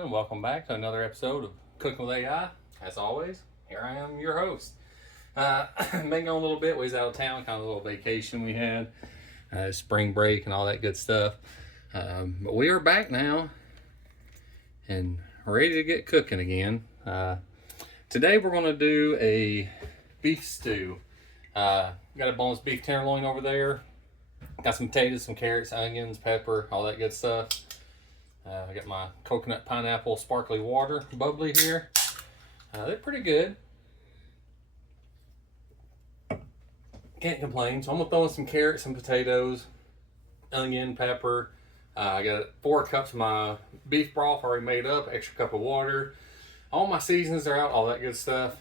and welcome back to another episode of Cooking with AI. As always, here I am, your host. Been gone a little bit. We was out of town, kind of a little vacation we had, spring break and all that good stuff. But we are back now and ready to get cooking again. Today we're going to do a beef stew. Got a boneless beef tenderloin over there. Got some potatoes, some carrots, onions, pepper, all that good stuff. I got my coconut pineapple sparkly water bubbly here. They're pretty good. Can't complain. So I'm gonna throw in some carrots, some potatoes, onion, pepper. I got 4 cups of my beef broth already made up, extra cup of water. All my seasonings are out, all that good stuff.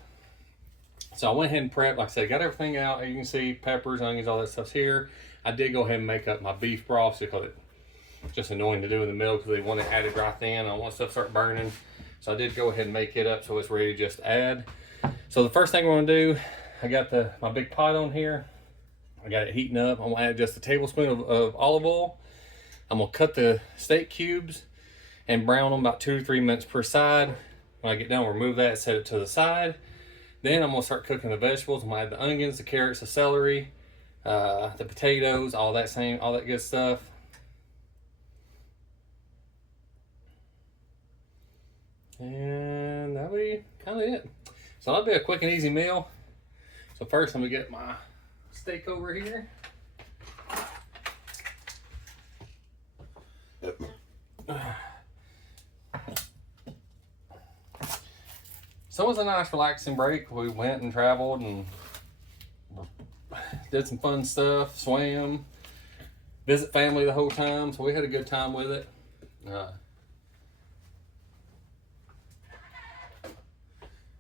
So I went ahead and prepped, like I said, got everything out. You can see peppers, onions, all that stuff's here. I did go ahead and make up my beef broth because it's just annoying to do in the middle because they want it added right then. I don't want stuff to start burning. So I did go ahead and make it up so it's ready to just add. So the first thing we're gonna do, I got my big pot on here. I got it heating up. I'm gonna add just a tablespoon of olive oil. I'm gonna cut the steak cubes and brown them about 2 to 3 minutes per side. When I get done, remove that, set it to the side. Then I'm gonna start cooking the vegetables. I'm gonna add the onions, the carrots, the celery, the potatoes, all that good stuff. And that'll be kind of it. So that'll be a quick and easy meal. So first, let me get my steak over here. So it was a nice relaxing break. We went and traveled and did some fun stuff, swam, visit family the whole time. So we had a good time with it.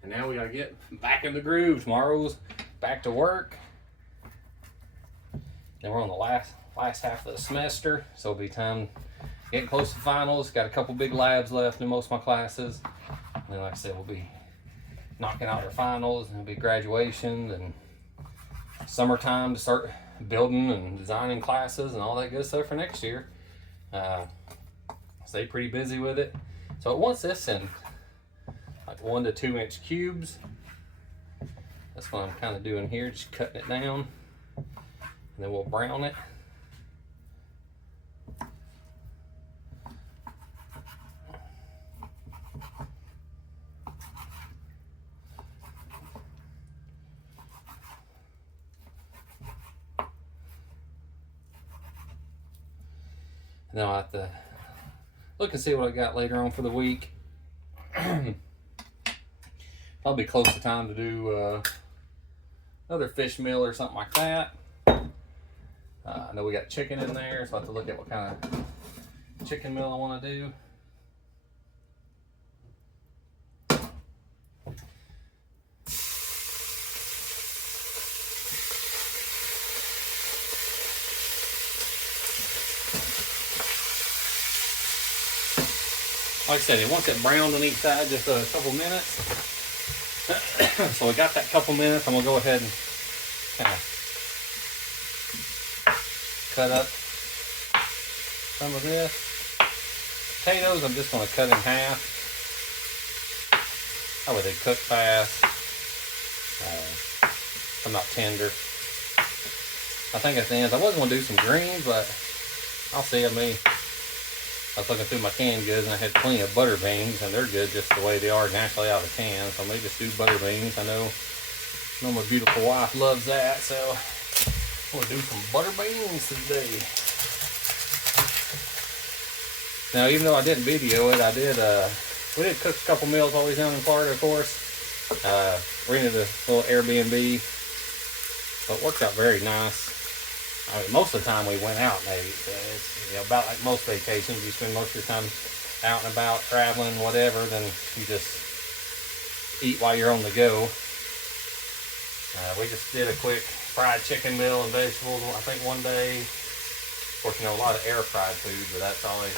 And now we gotta get back in the groove. Tomorrow's back to work. Then we're on the last half of the semester, so it'll be time getting close to finals. Got a couple big labs left in most of my classes. And then, like I said, we'll be knocking out our finals, and it'll be graduation and summertime to start building and designing classes and all that good stuff for next year. Stay pretty busy with it. So it wants this in like 1 to 2 inch cubes. That's what I'm kind of doing here, just cutting it down, and then we'll brown it. And then I'll have to look and see what I got later on for the week. Probably close to time to do another fish meal or something like that. I know we got chicken in there, so I have to look at what kind of chicken meal I want to do. Like I said, once it browned on each side, just a couple minutes. So we got that couple minutes. I'm gonna go ahead and kind of cut up some of this. Potatoes, I'm just gonna cut in half. That way they cook fast. I'm not tender. I think at the end, I was gonna do some greens, but I'll see. I was looking through my canned goods and I had plenty of butter beans, and they're good just the way they are naturally out of the can. So I may just do butter beans. I know my beautiful wife loves that, so I'm gonna do some butter beans today. Now, even though I didn't video it, we did cook a couple meals while we was down in Florida, of course. Rented a little Airbnb, so it worked out very nice. I mean, most of the time we went out and ate. It's about like most vacations. You spend most of your time out and about, traveling, whatever. Then you just eat while you're on the go. We just did a quick fried chicken meal and vegetables, I think, one day. Of course, a lot of air fried food, but that's always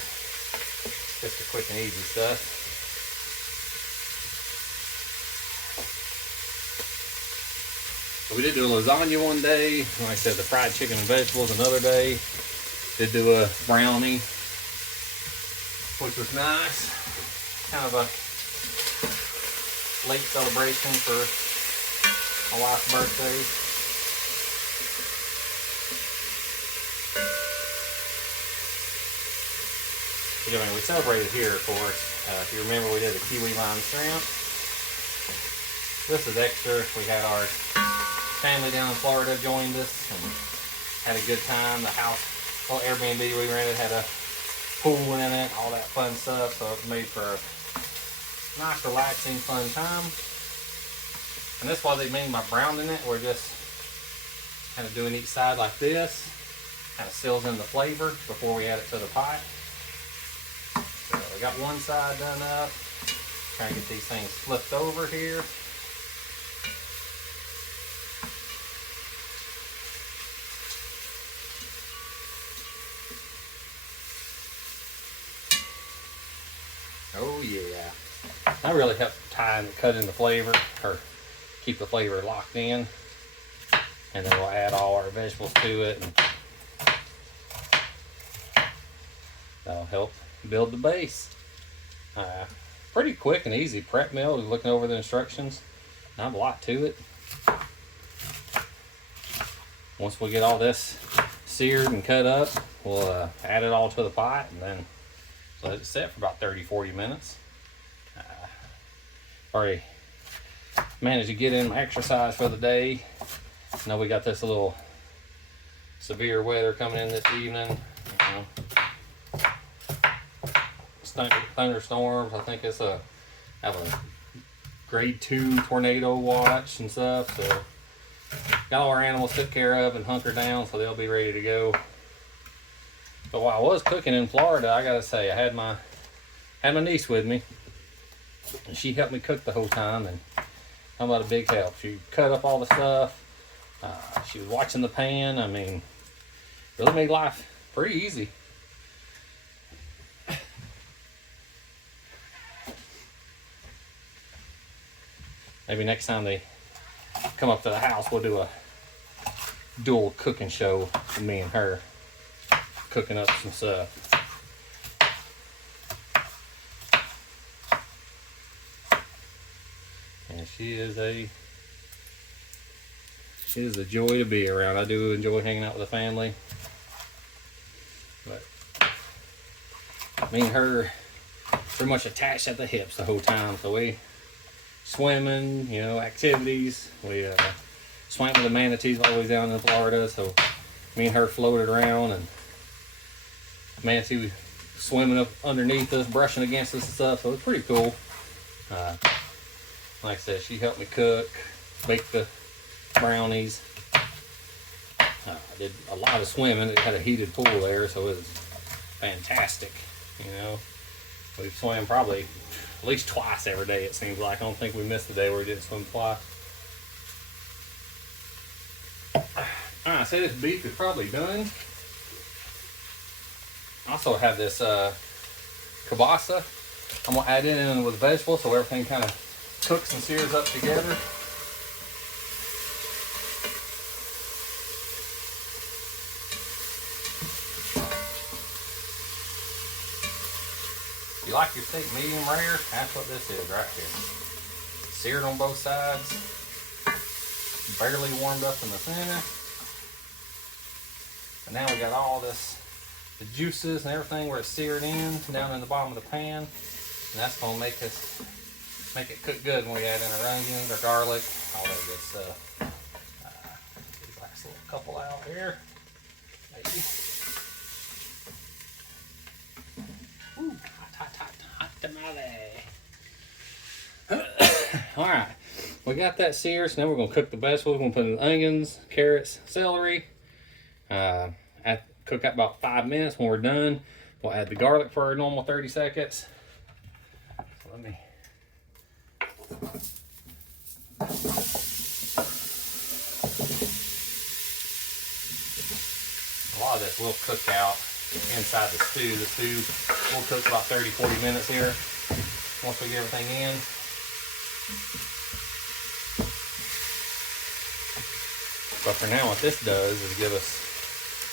just the quick and easy stuff. So we did do a lasagna one day. Like I said, the fried chicken and vegetables another day. Did do a brownie, which was nice. kind of a late celebration for my wife's birthday. I mean, we celebrated here, of course. If you remember, we did the kiwi lime shrimp. This is extra. We had our family down in Florida joined us and had a good time. The house, little Airbnb we rented, had a pool in it, all that fun stuff. So it made for a nice, relaxing, fun time. And this is what they mean by browning it. We're just kind of doing each side like this. Kind of seals in the flavor before we add it to the pot. So we got one side done up. Trying to get these things flipped over here. Oh yeah. That really helps tie and cut in the flavor, or keep the flavor locked in. And then we'll add all our vegetables to it, and that'll help build the base. Pretty quick and easy prep meal. Looking over the instructions, not a lot to it. Once we get all this seared and cut up, we'll add it all to the pot and then let it sit for about 30-40 minutes. Already managed to get in my exercise for the day. I know we got this little severe weather coming in this evening. Thunderstorms. I think it's have a grade 2 tornado watch and stuff. So got all our animals took care of and hunkered down, so they'll be ready to go. But while I was cooking in Florida, I gotta say, I had my niece with me, and she helped me cook the whole time. And how about a big help? She cut up all the stuff. She was watching the pan. I mean, really made life pretty easy. Maybe next time they come up to the house, we'll do a dual cooking show with me and her, cooking up some stuff. And she is a joy to be around. I do enjoy hanging out with the family. But me and her pretty much attached at the hips the whole time. So we swimming, you know, activities. We swam with the manatees all the way down in Florida. So me and her floated around, and manatee was swimming up underneath us, brushing against us and stuff. So it was pretty cool. Like I said, she helped me cook, bake the brownies. I did a lot of swimming. It had a heated pool there, so it was fantastic. You know, we've swam probably at least twice every day, it seems like. I don't think we missed a day where we didn't swim twice. Alright, so this beef is probably done. I also have this kielbasa. I'm going to add it in with vegetables so everything kind of cooks and sears up together. If you like your steak medium rare, that's what this is right here. Seared on both sides, barely warmed up in the center. And now we got all this, the juices and everything where it's seared in down in the bottom of the pan. And that's going to make it cook good when we add in our onions, our garlic, all that good stuff. These last little couple out here. Maybe. Ooh, hot tamale. Alright, we got that seared, so now we're going to cook the vegetables. We're going to put in the onions, carrots, celery. Cook that about 5 minutes. When we're done, we'll add the garlic for our normal 30 seconds. So let me... A lot of this will cook out inside the stew. The stew will cook about 30-40 minutes here once we get everything in. But for now, what this does is give us,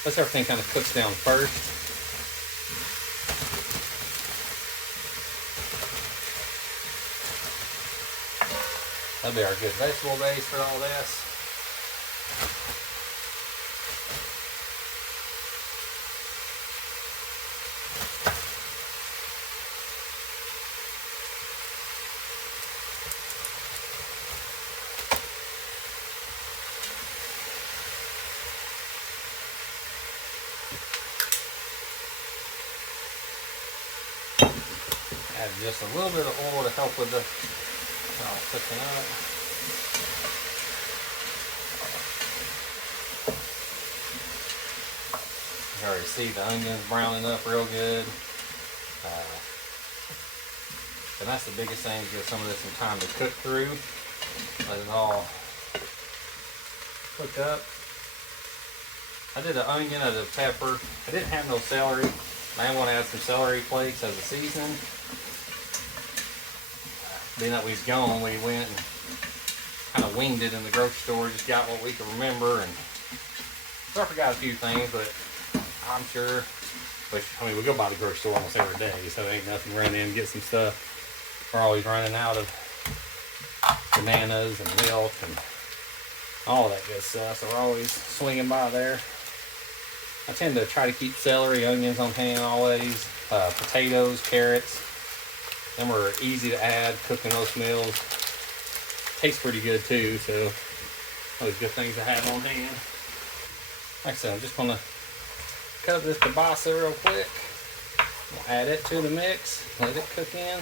lets everything kind of cooks down first. That'll be our good vegetable base for all this. Add just a little bit of oil to help with the cooking up. You already see the onions browning up real good. And that's the biggest thing, give some of this some time to cook through. Let it all cook up. I did an onion, I did a pepper. I didn't have no celery. I want to add some celery flakes as a seasoning. Being that we was gone, we went and kind of winged it in the grocery store, just got what we could remember, and so I forgot a few things, but I'm sure, which, I mean, we go by the grocery store almost every day, so there ain't nothing to run in and get some stuff. We're always running out of bananas and milk and all that good stuff, so we're always swinging by there. I tend to try to keep celery, onions on hand always, potatoes, carrots. Them are easy to add, cooking those meals. Tastes pretty good too, so always good things to have on hand. Like I said, I'm just gonna cut up this kielbasa real quick. We'll add it to the mix, let it cook in.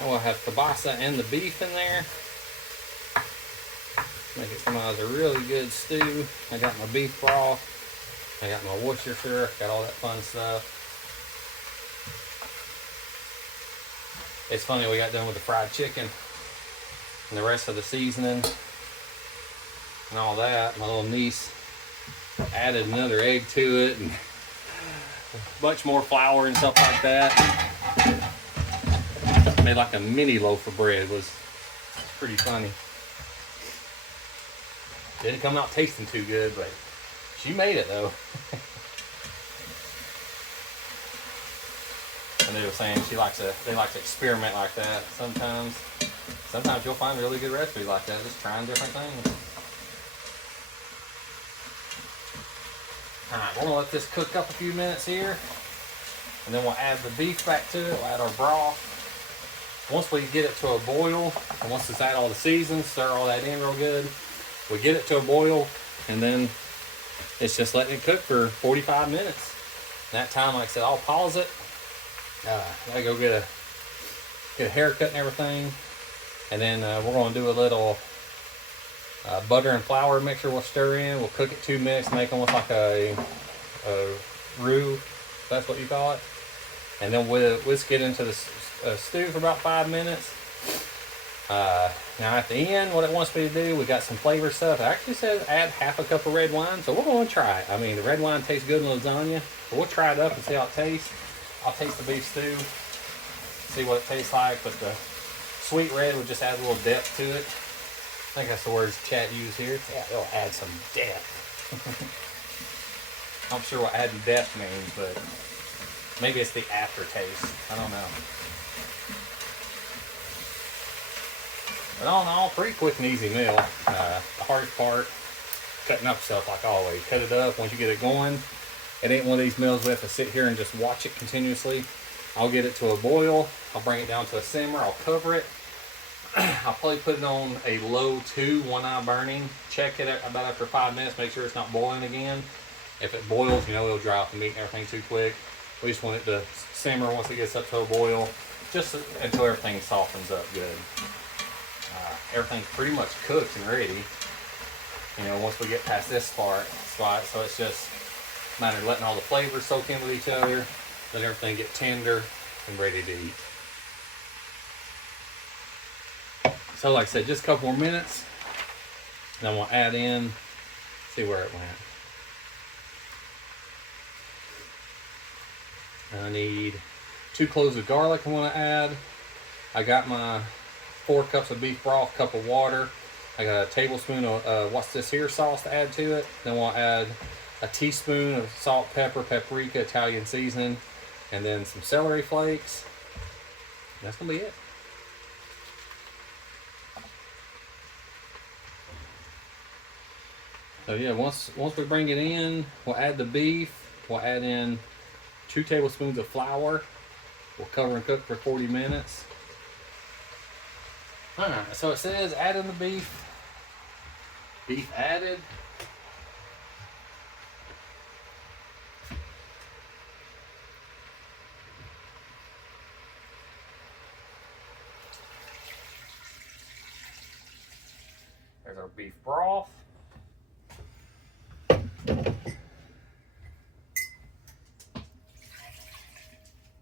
And we'll have kielbasa and the beef in there. Make it come out as a really good stew. I got my beef broth. I got my Worcestershire. Got all that fun stuff. It's funny, we got done with the fried chicken and the rest of the seasoning and all that. My little niece added another egg to it and much more flour and stuff like that. Made like a mini loaf of bread. It was pretty funny. Didn't come out tasting too good, but she made it though. And they were saying they like to experiment like that sometimes. Sometimes you'll find really good recipes like that, just trying different things. Alright, we're gonna let this cook up a few minutes here. And then we'll add the beef back to it, we'll add our broth. Once we get it to a boil, and once it's add all the seasons, stir all that in real good, we get it to a boil, and then it's just letting it cook for 45 minutes. That time, like I said, I'll pause it. Gotta go get a haircut and everything, and then we're gonna do a little butter and flour mixture. We'll stir in. We'll cook it 2 minutes, make almost like a roux. If that's what you call it. And then we'll whisk it into the stew for about 5 minutes. Now at the end, what it wants me to do, we got some flavor stuff. It actually says add half a cup of red wine, so we're going to try it. I mean, the red wine tastes good in lasagna, but we'll try it up and see how it tastes. I'll taste the beef stew, see what it tastes like, but the sweet red will just add a little depth to it. I think that's the words chat use here. Yeah, it'll add some depth. I'm not sure what adding depth means, but maybe it's the aftertaste. I don't know. But all in all, pretty quick and easy meal. The hardest part, cutting up stuff like always. Cut it up once you get it going. It ain't one of these meals we have to sit here and just watch it continuously. I'll get it to a boil. I'll bring it down to a simmer. I'll cover it. I'll probably put it on a low 2, 1 eye burning. Check it about after 5 minutes. Make sure it's not boiling again. If it boils, you know, it'll dry out the meat and everything too quick. We just want it to simmer once it gets up to a boil, just until everything softens up good. Everything's pretty much cooked and ready. You know, once we get past this part, so it's just a matter of letting all the flavors soak in with each other, let everything get tender and ready to eat. So like I said, just a couple more minutes, and then we'll add in, see where it went. I need 2 cloves of garlic I want to add. I got my 4 cups of beef broth, cup of water. I got a tablespoon of Worcestershire sauce to add to it. Then we'll add a teaspoon of salt, pepper, paprika, Italian seasoning, and then some celery flakes. That's gonna be it. So yeah, once we bring it in, we'll add the beef. We'll add in 2 tablespoons of flour. We'll cover and cook for 40 minutes. Alright, so it says add in the beef. Beef added. There's our beef broth.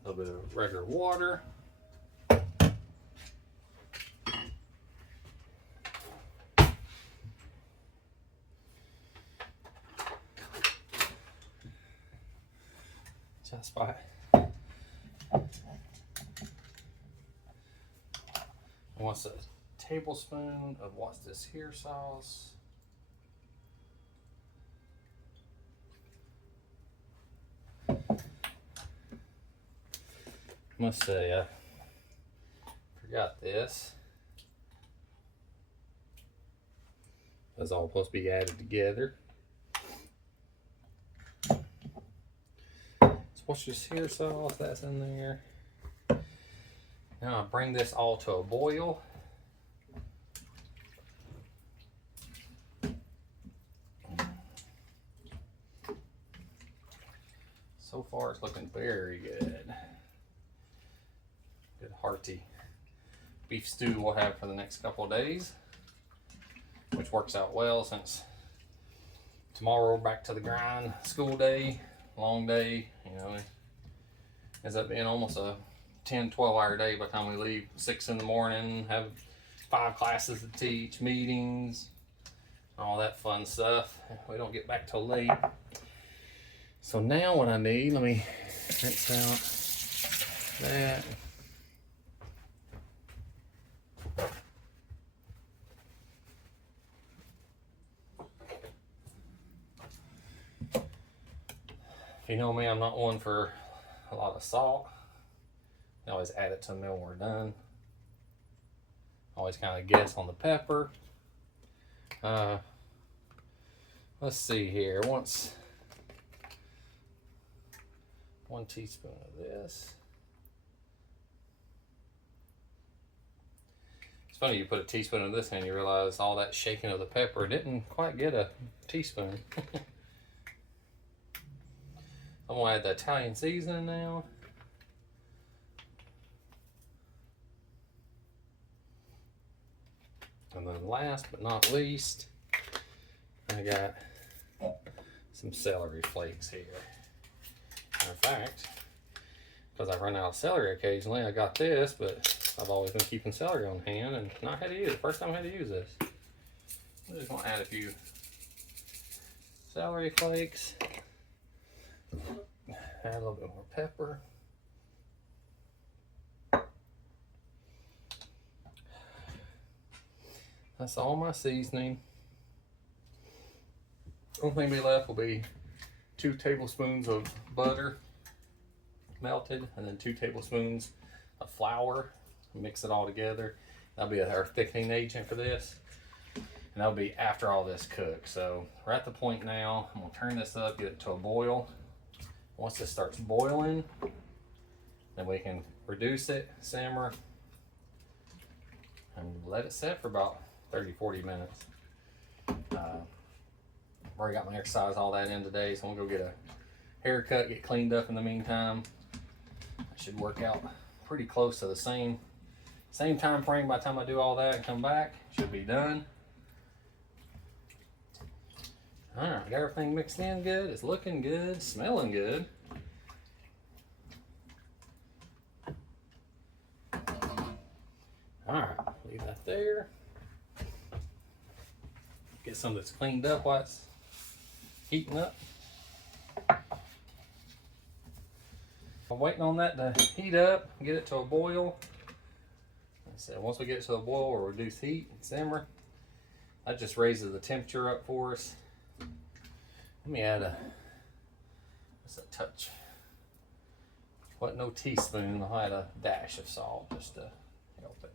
A little bit of regular water. Just by what's a tablespoon of what's this here sauce. Must say I forgot this. That's all supposed to be added together. Worcestershire sauce, that's in there. Now I bring this all to a boil. So far it's looking very good. Good hearty beef stew we'll have for the next couple of days, which works out well since tomorrow we're back to the grind. School day, long day, you know, it ends up being almost a 10-12 hour day by the time we leave. 6 in the morning, have 5 classes to teach, meetings, all that fun stuff. We don't get back till late. So now what I need, let me rinse out that. If you know me, I'm not one for a lot of salt. I always add it to the meal when we're done. Always kind of guess on the pepper. Let's see here. 1 teaspoon of this. It's funny you put a teaspoon of this in, you realize all that shaking of the pepper didn't quite get a teaspoon. I'm gonna add the Italian seasoning now. And then last but not least, I got some celery flakes here. In fact, because I run out of celery occasionally, I got this, but I've always been keeping celery on hand and not had to use it. First time I had to use this. I'm just gonna add a few celery flakes. Add a little bit more pepper. That's all my seasoning. Only thing be left will be 2 tablespoons of butter melted, and then 2 tablespoons of flour. Mix it all together. That'll be our thickening agent for this. And that'll be after all this cooks. So we're at the point now, I'm gonna turn this up, get it to a boil. Once this starts boiling, then we can reduce it, simmer, and let it set for about 30-40 minutes. I've already got my exercise, all that in today, so I'm gonna go get a haircut, get cleaned up in the meantime. I should work out pretty close to the same time frame. By the time I do all that and come back, should be done. All right, got everything mixed in good. It's looking good, smelling good. All right, leave that there. Get some that's cleaned up while it's heating up. I'm waiting on that to heat up, get it to a boil. Like I said, once we get it to a boil, we'll reduce heat and simmer. That just raises the temperature up for us. Let me add just a touch. What, no teaspoon, I'll add a dash of salt just to help it.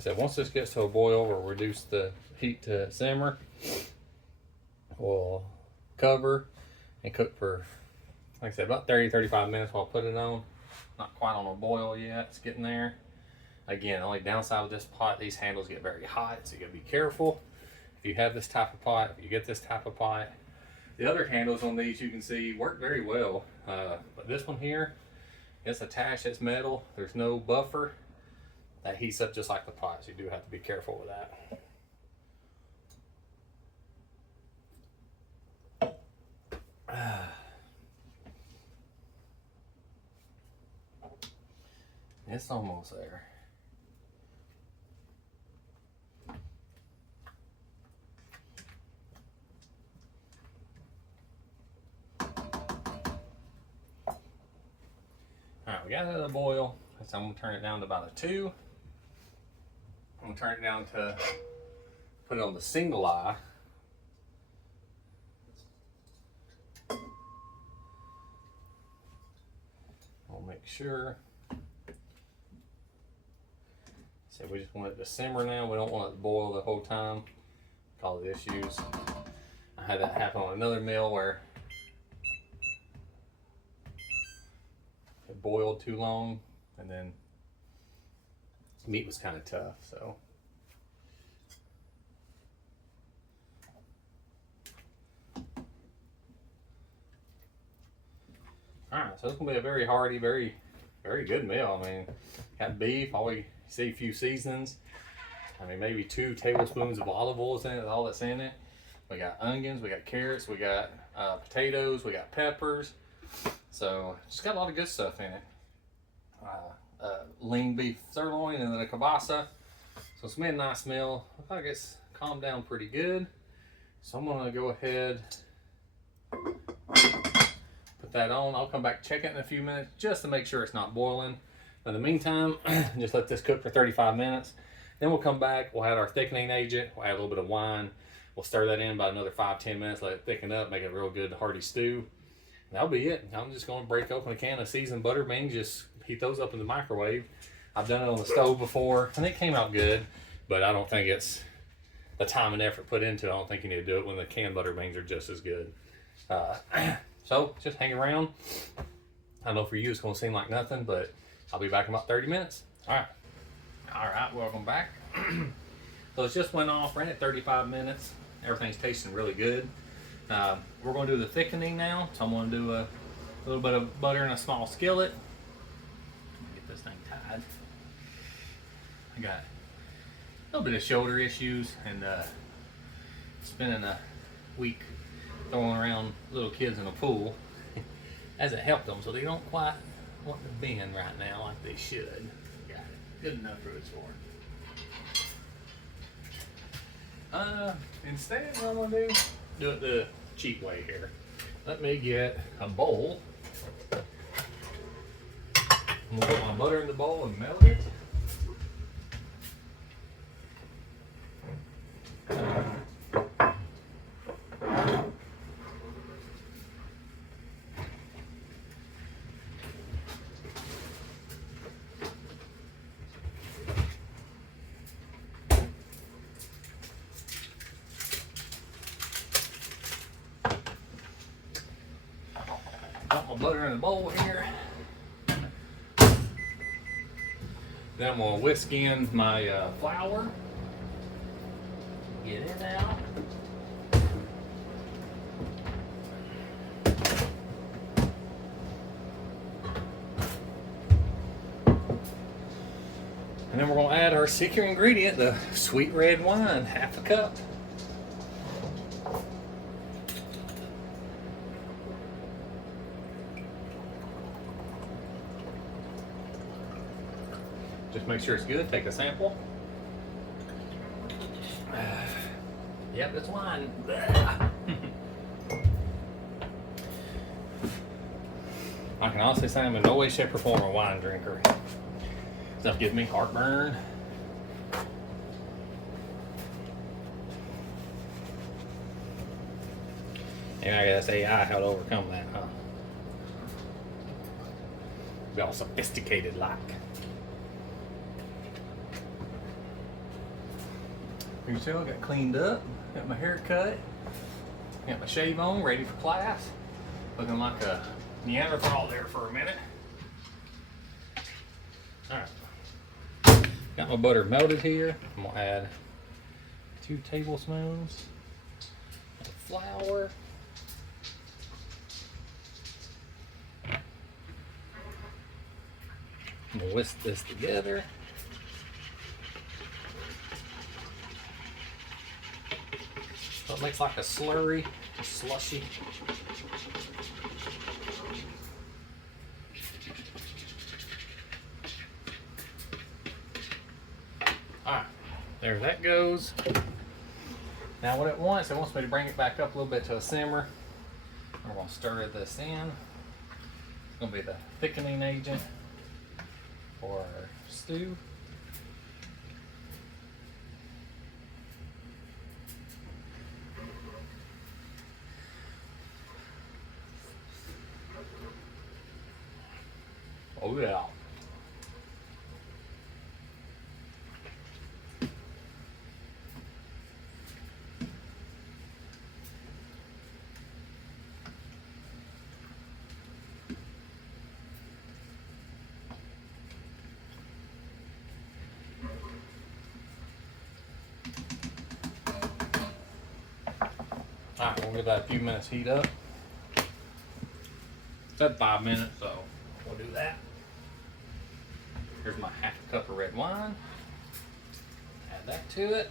I said, once this gets to a boil, we'll reduce the heat to simmer. We'll cover and cook for, like I said, about 30-35 minutes while I put it on. Not quite on a boil yet, it's getting there. Again, the only downside with this pot, these handles get very hot, so you gotta be careful. If you have this type of pot, if you get this type of pot. The other handles on these, you can see, work very well. But this one here, it's attached, it's metal, there's no buffer. That heats up just like the pot, so you do have to be careful with that. It's almost there. Alright, we got it at a boil. So I'm going to turn it down to about a 2. I'm going to turn it down to put it on the single eye. We'll make sure. So we just want it to simmer now. We don't want it to boil the whole time. Cause issues. I had that happen on another meal where it boiled too long, and then the meat was kind of tough. So alright, so it's gonna be a very hearty, very good meal. I mean, got beef, all we see a few seasonings. I mean, maybe 2 tablespoons of olive oil is in it, all that's in it. We got onions, we got carrots, we got potatoes, we got peppers. So just got a lot of good stuff in it. Lean beef sirloin and then a kielbasa. So it's made a nice meal. I think it's calmed down pretty good. So I'm gonna go ahead, put that on. I'll come back, check it in a few minutes just to make sure it's not boiling. In the meantime, just let this cook for 35 minutes. Then we'll come back, we'll add our thickening agent, we'll add a little bit of wine. We'll stir that in about another 5-10 minutes, let it thicken up, make it a real good hearty stew. And that'll be it. I'm just gonna break open a can of seasoned butter beans, just heat those up in the microwave. I've done it on the stove before, and it came out good, but I don't think it's the time and effort put into it. I don't think you need to do it when the canned butter beans are just as good. So just hang around. I know for you it's gonna seem like nothing, but I'll be back in about 30 minutes. All right, welcome back. So it just went off, ran at 35 minutes. Everything's tasting really good. We're going to do the thickening now. So I'm going to do a little bit of butter in a small skillet. Get this thing tied. I got a little bit of shoulder issues, and spending a week throwing around little kids in a pool hasn't helped them, so they don't quite want to bend right now like they should. Got it. Good enough for its for. Instead, what I'm gonna do it the cheap way here. Let me get a bowl. I'm gonna put my butter in the bowl and melt it. Got my butter in the bowl here. Then I'm gonna whisk in my flour. Get it out. And then we're gonna add our secret ingredient, the sweet red wine, 1/2 cup. Just make sure it's good. Take a sample. Yep, it's wine. I can honestly say I'm in no way, shape, or form a wine drinker. Stuff gives me heartburn. And I guess AI how to overcome that, huh? Be all sophisticated like. You can tell I got cleaned up, got my hair cut, got my shave on, ready for class. Looking like a Neanderthal there for a minute. Alright. Got my butter melted here. I'm gonna add 2 tablespoons of flour. I'm gonna whisk this together. So it makes like a slurry, a slushy. Alright, there that goes. Now what it wants me to bring it back up a little bit to a simmer. We're gonna stir this in. It's gonna be the thickening agent for our stew. Oh yeah. Alright, we'll give that a few minutes heat up. It's at 5 minutes, so we'll do that. Here's my half a cup of red wine. Add that to it.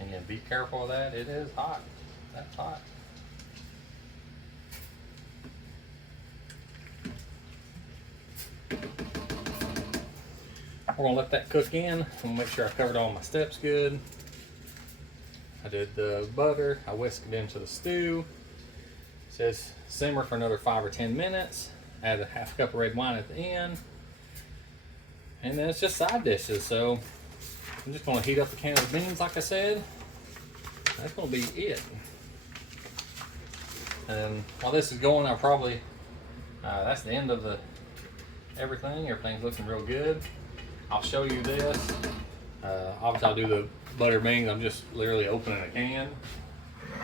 And yeah, be careful of that. It is hot. That's hot. We're gonna let that cook in. I'm gonna make sure I covered all my steps good. I did the butter. I whisked it into the stew. It says simmer for another 5 or 10 minutes. Add a half cup of red wine at the end. And then it's just side dishes. So I'm just gonna heat up a can of beans like I said. That's gonna be it. And while this is going, I'll probably, that's the end of the everything. Everything's looking real good. I'll show you this. Obviously I'll do the butter beans. I'm just literally opening a can.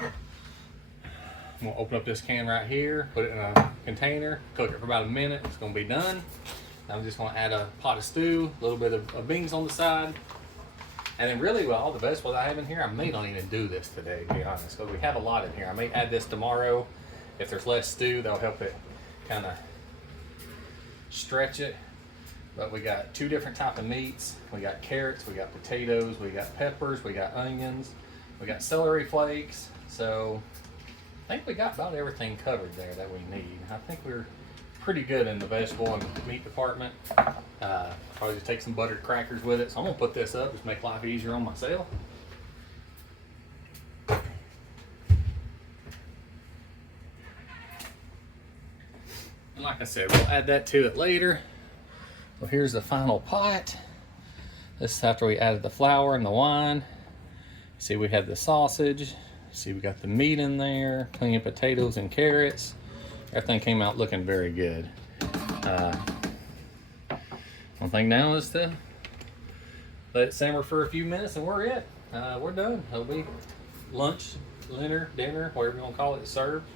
I'm gonna open up this can right here, put it in a container, cook it for about a minute. It's gonna be done. I'm just gonna add a pot of stew, a little bit of beans on the side. And then really, well, all the best what I have in here, I may not even do this today, to be honest, because we have a lot in here. I may add this tomorrow. If there's less stew, that'll help it kind of stretch it. But we got 2 different types of meats. We got carrots, we got potatoes, we got peppers, we got onions, we got celery flakes. So I think we got about everything covered there that we need. I think we're pretty good in the vegetable and meat department. Probably just take some buttered crackers with it. So I'm gonna put this up, just make life easier on myself. And like I said, we'll add that to it later. So here's the final pot. This is after we added the flour and the wine. See, we have the sausage. See, we got the meat in there, plenty of potatoes and carrots. Everything came out looking very good. One thing now is to let it simmer for a few minutes and we're it. We're done. It'll be lunch, dinner, whatever you want to call it, served.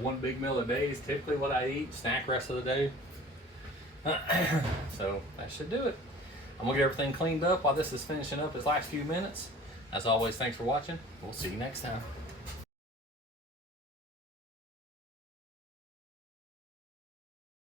1 big meal a day is typically what I eat, snack rest of the day. So that should do it. I'm gonna get everything cleaned up while this is finishing up its last few minutes. As always, thanks for watching. We'll see you next time.